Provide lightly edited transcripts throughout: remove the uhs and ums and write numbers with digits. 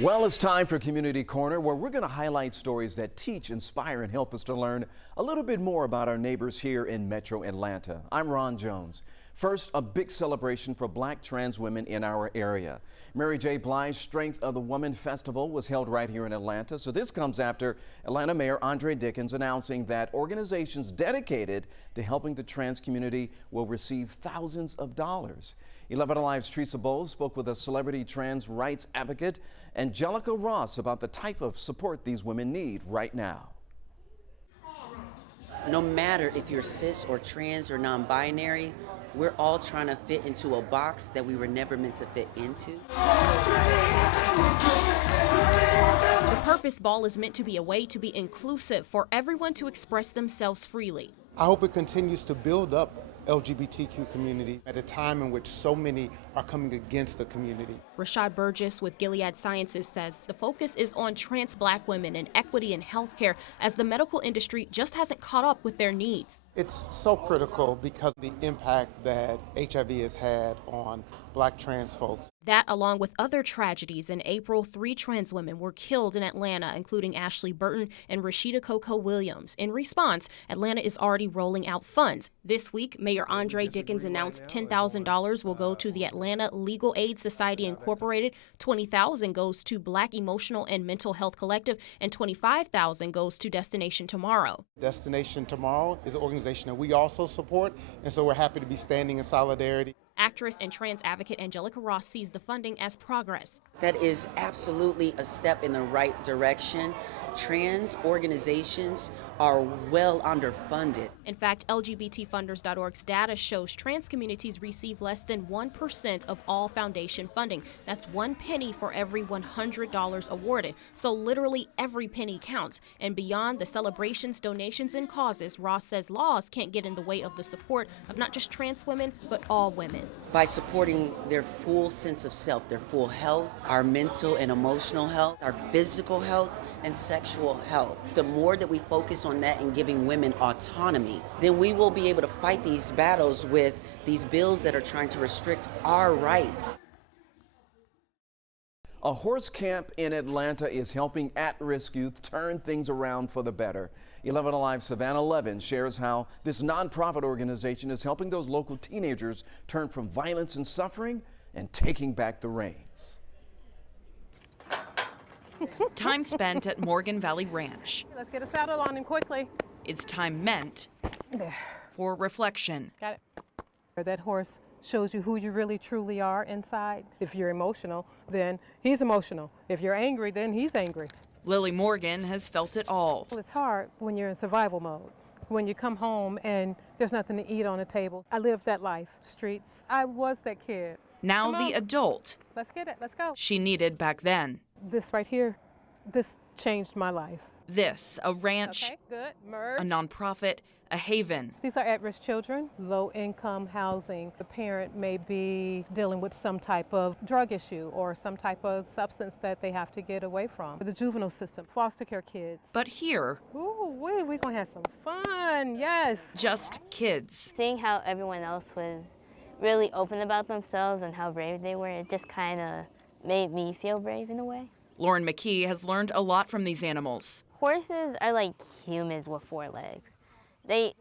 Well, it's time for Community Corner, where we're going to highlight stories that teach, inspire, and help us to learn a little bit more about our neighbors here in Metro Atlanta. I'm Ron Jones. First, a big celebration for Black trans women in our area. Mary J. Blige's Strength of the Woman Festival was held right here in Atlanta. So this comes after Atlanta Mayor Andre Dickens announcing that organizations dedicated to helping the trans community will receive thousands of dollars. 11 Alive's Teresa Bowles spoke with a celebrity trans rights advocate, Angelica Ross, about the type of support these women need right now. No matter if you're cis or trans or non-binary, we're all trying to fit into a box that we were never meant to fit into. The Purpose Ball is meant to be a way to be inclusive for everyone to express themselves freely. I hope it continues to build up LGBTQ community at a time in which so many are coming against the community. Rashad Burgess with Gilead Sciences says the focus is on trans Black women and equity in healthcare, as the medical industry just hasn't caught up with their needs. It's so critical because of the impact that HIV has had on Black trans folks. That, along with other tragedies, in April, 3 trans women were killed in Atlanta, including Ashley Burton and Rashida Coco Williams. In response, Atlanta is already rolling out funds. This week, Mayor Andre Dickens announced $10,000 will go to the Atlanta Legal Aid Society Incorporated, $20,000 goes to Black Emotional and Mental Health Collective, and $25,000 goes to Destination Tomorrow. Destination Tomorrow is an organization that we also support, and so we're happy to be standing in solidarity. Actress and trans advocate Angelica Ross sees the funding as progress. That is absolutely a step in the right direction. Trans organizations are well underfunded. In fact, LGBTfunders.org's data shows trans communities receive less than 1% of all foundation funding. That's 1 penny for every $100 awarded. So literally every penny counts. And beyond the celebrations, donations, and causes, Ross says laws can't get in the way of the support of not just trans women, but all women. By supporting their full sense of self, their full health, our mental and emotional health, our physical health, and sexual health. The more that we focus on that and giving women autonomy, then we will be able to fight these battles with these bills that are trying to restrict our rights. A horse camp in Atlanta is helping at-risk youth turn things around for the better. 11 Alive Savannah Levin shares how this nonprofit organization is helping those local teenagers turn from violence and suffering and taking back the reins. Time spent at Morgan Valley Ranch. Let's get a saddle on him quickly. It's time meant There. for reflection. Got it. That horse shows you who you really truly are inside. If you're emotional, then he's emotional. If you're angry, then he's angry. Lily Morgan has felt it all. Well, it's hard when you're in survival mode. When you come home and there's nothing to eat on the table. I lived that life, streets. I was that kid. Now the adult Let's get it, let's go. she needed back then. This right here, this changed my life. This, a ranch, Okay, good, merge. a nonprofit, a haven. These are at-risk children, low-income housing. The parent may be dealing with some type of drug issue or some type of substance that they have to get away from. The juvenile system, foster care kids. But here, Ooh, we're gonna have some fun, yes. just kids. Seeing how everyone else was really open about themselves and how brave they were, it just kind of made me feel brave in a way. Lauren McKee has learned a lot from these animals. Horses are like humans with 4 legs. They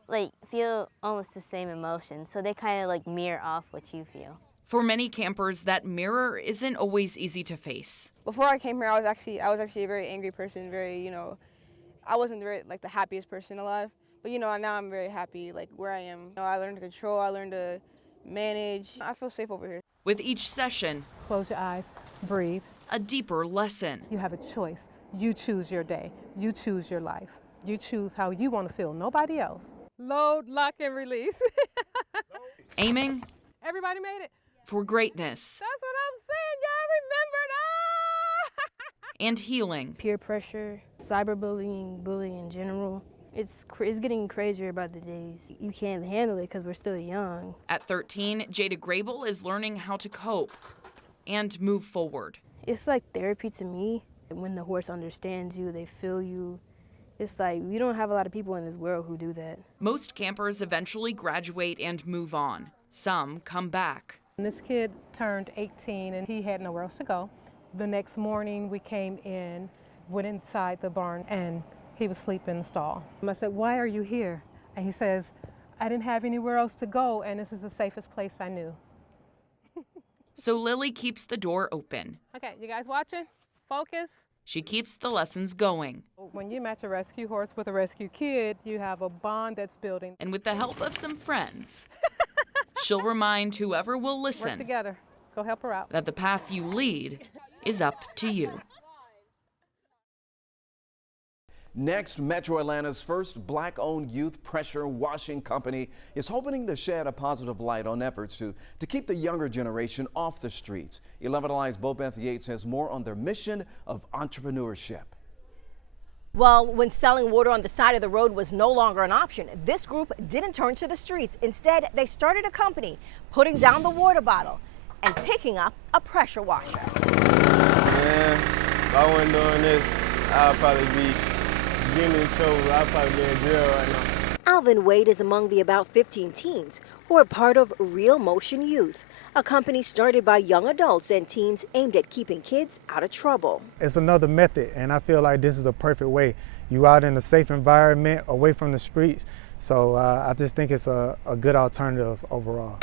feel almost the same emotions, so they kind of mirror off what you feel. For many campers, that mirror isn't always easy to face. Before I came here, I was actually a very angry person, I wasn't very the happiest person alive. But now I'm very happy where I am. I learned to control, I learned to manage. I feel safe over here. With each session, Close your eyes, breathe. a deeper lesson. You have a choice. You choose your day. You choose your life. You choose how you want to feel, nobody else. Load, lock, and release. Aiming Everybody made it. for greatness That's what I'm saying, y'all remembered. and healing. Peer pressure, cyberbullying, bullying in general. It's getting crazier by the days. You can't handle it because we're still young. At 13, Jada Grable is learning how to cope and move forward. It's like therapy to me. When the horse understands you, they feel you. It's like we don't have a lot of people in this world who do that. Most campers eventually graduate and move on. Some come back. This kid turned 18 and he had nowhere else to go. The next morning we came in, went inside the barn, and he was sleeping in the stall. I said, "Why are you here?" And he says, "I didn't have anywhere else to go, and this is the safest place I knew." So Lily keeps the door open. Okay, you guys watching? Focus. She keeps the lessons going. When you match a rescue horse with a rescue kid, you have a bond that's building. And with the help of some friends, she'll remind whoever will Work listen together. Go help her out. that the path you lead is up to you. Next, Metro Atlanta's first black-owned youth pressure washing company is hoping to shed a positive light on efforts to keep the younger generation off the streets. 11 Alive's Bobeth Yates has more on their mission of entrepreneurship. Well, when selling water on the side of the road was no longer an option, this group didn't turn to the streets. Instead, they started a company putting down the water bottle and picking up a pressure washer. Yeah, if I wasn't doing this, I'd probably be getting in trouble. I'd probably be in jail right now. Alvin Wade is among the about 15 teens who are part of Real Motion Youth, a company started by young adults and teens aimed at keeping kids out of trouble. It's another method, and I feel like this is a perfect way. You out in a safe environment, away from the streets, so I just think it's a good alternative overall.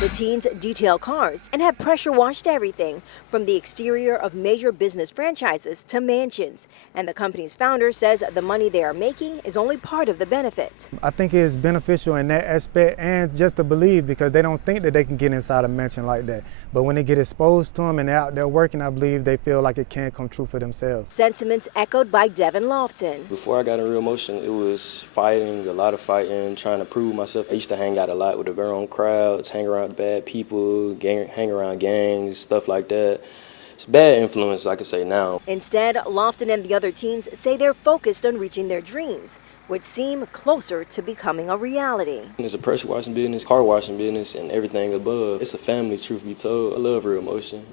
The teens detail cars and have pressure washed everything from the exterior of major business franchises to mansions. And the company's founder says the money they are making is only part of the benefit. I think it's beneficial in that aspect and just to believe, because they don't think that they can get inside a mansion like that. But when they get exposed to them and they're out there working, I believe they feel like it can come true for themselves. Sentiments echoed by Devin Lofton. Before I got in Real Motion, it was fighting, a lot of fighting, trying to prove myself. I used to hang out a lot with the wrong crowds, hang around bad people, hang around gangs, stuff like that. It's bad influence, I could say now. Instead, Lofton and the other teens say they're focused on reaching their dreams, which seem closer to becoming a reality. It's a pressure washing business, car washing business, and everything above. It's a family, truth be told. I love Real Motion.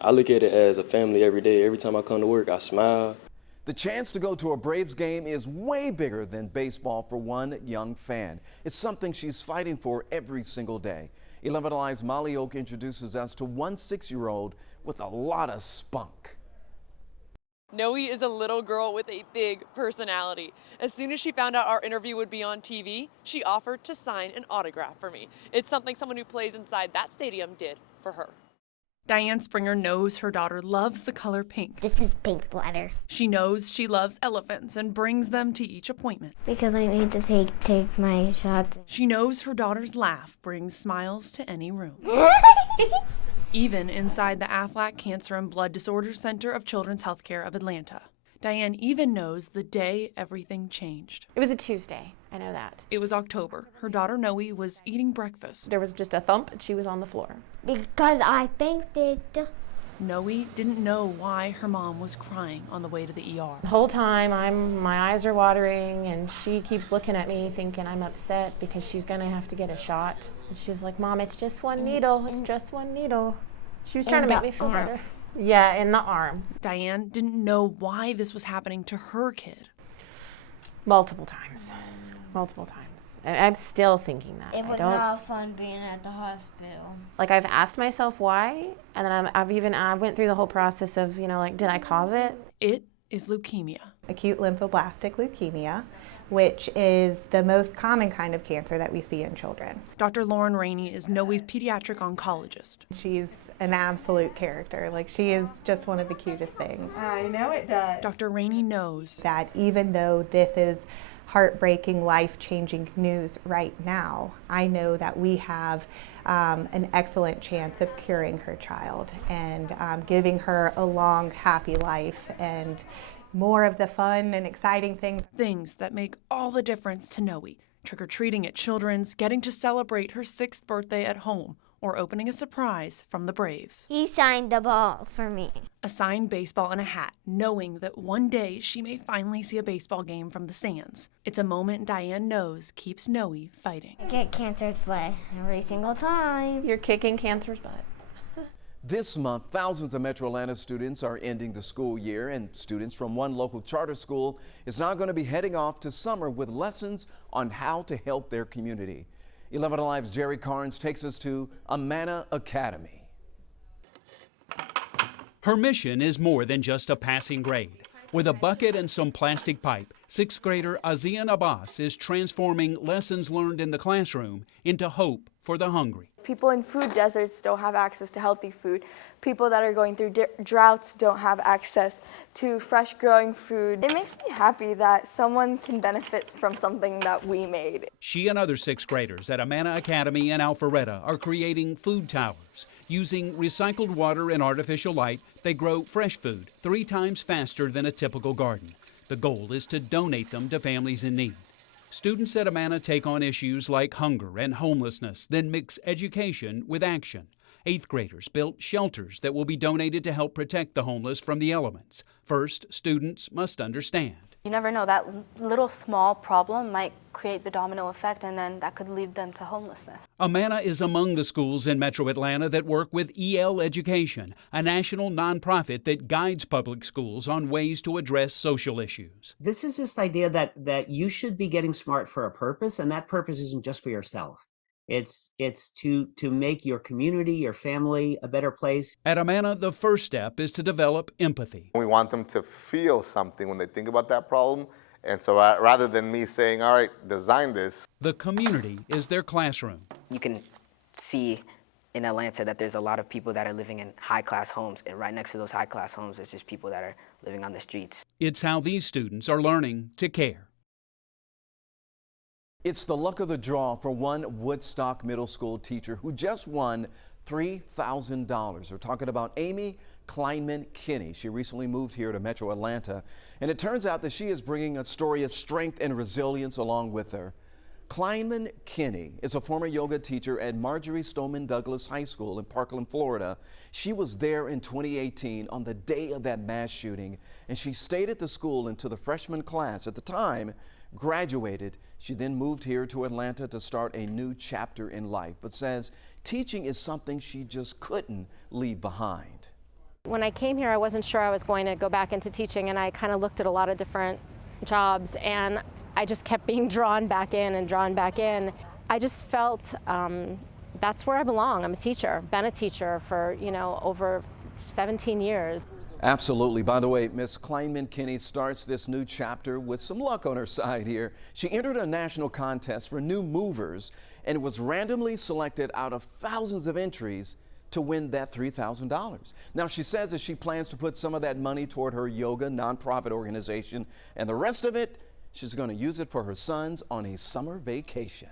I look at it as a family every day. Every time I come to work, I smile. The chance to go to a Braves game is way bigger than baseball for one young fan. It's something she's fighting for every single day. 11 Alive's Molly Oak introduces us to one 6-year-old with a lot of spunk. Noe is a little girl with a big personality. As soon as she found out our interview would be on TV, she offered to sign an autograph for me. It's something someone who plays inside that stadium did for her. Diane Springer knows her daughter loves the color pink. This is pink splatter. She knows she loves elephants and brings them to each appointment. Because I need to take my shots. She knows her daughter's laugh brings smiles to any room. Even inside the Aflac Cancer and Blood Disorders Center of Children's Healthcare of Atlanta. Diane even knows the day everything changed. It was a Tuesday, I know that. It was October. Her daughter Noe was eating breakfast. There was just a thump and she was on the floor. Because I fainted. Noe didn't know why her mom was crying on the way to the ER. The whole time my eyes are watering and she keeps looking at me thinking I'm upset because she's gonna have to get a shot. And she's like, "Mom, it's just one needle, it's just one needle." She was trying to make me feel better. Yeah, in the arm. Diane didn't know why this was happening to her kid. Multiple times. I'm still thinking that. It was not fun being at the hospital. Like, I've asked myself why, and then I went through the whole process of, like, did I cause it? It is leukemia. Acute lymphoblastic leukemia, which is the most common kind of cancer that we see in children. Dr. Lauren Rainey is Noe's pediatric oncologist. She's an absolute character. Like, she is just one of the cutest things. I know it does. Dr. Rainey knows that even though this is heartbreaking, life-changing news right now, I know that we have an excellent chance of curing her child and giving her a long, happy life and more of the fun and exciting things. Things that make all the difference to Noe. Trick-or-treating at Children's, getting to celebrate her 6th birthday at home, or opening a surprise from the Braves. He signed the ball for me. A signed baseball and a hat, knowing that one day she may finally see a baseball game from the stands. It's a moment Diane knows keeps Noe fighting. I get cancer's butt every single time. You're kicking cancer's butt. This month, thousands of Metro Atlanta students are ending the school year, and students from one local charter school is now going to be heading off to summer with lessons on how to help their community. 11 Alive's Jerry Carnes takes us to Amana Academy. Her mission is more than just a passing grade. With a bucket and some plastic pipe, 6th grader Azian Abbas is transforming lessons learned in the classroom into hope for the hungry. People in food deserts don't have access to healthy food. People that are going through droughts don't have access to fresh growing food. It makes me happy that someone can benefit from something that we made. She and other 6th graders at Amana Academy in Alpharetta are creating food towers. Using recycled water and artificial light, they grow fresh food 3 times faster than a typical garden. The goal is to donate them to families in need. Students at Amana take on issues like hunger and homelessness, then mix education with action. 8th graders built shelters that will be donated to help protect the homeless from the elements. First, students must understand. You never know, that little small problem might create the domino effect, and then that could lead them to homelessness. Amana is among the schools in Metro Atlanta that work with EL Education, a national nonprofit that guides public schools on ways to address social issues. This is this idea that you should be getting smart for a purpose, and that purpose isn't just for yourself. It's to make your community, your family a better place. At Amana, the first step is to develop empathy. We want them to feel something when they think about that problem. And so rather than me saying, all right, design this. The community is their classroom. You can see in Atlanta that there's a lot of people that are living in high-class homes, and right next to those high-class homes, there's just people that are living on the streets. It's how these students are learning to care. It's the luck of the draw for one Woodstock Middle School teacher who just won $3,000. We're talking about Amy Kleinman Kinney. She recently moved here to Metro Atlanta, and it turns out that she is bringing a story of strength and resilience along with her. Kleinman Kinney is a former yoga teacher at Marjorie Stoneman Douglas High School in Parkland, Florida. She was there in 2018 on the day of that mass shooting, and she stayed at the school until the freshman class at the time graduated. She then moved here to Atlanta to start a new chapter in life, but says teaching is something she just couldn't leave behind. When I came here, I wasn't sure I was going to go back into teaching, and I kind of looked at a lot of different jobs, and I just kept being drawn back in and drawn back in. I just felt that's where I belong. I'm a teacher, been a teacher for, over 17 years. Absolutely. By the way, Miss Kleinman Kinney starts this new chapter with some luck on her side here. She entered a national contest for new movers and was randomly selected out of thousands of entries to win that $3,000. Now, she says that she plans to put some of that money toward her yoga nonprofit organization, and the rest of it, she's going to use it for her sons on a summer vacation.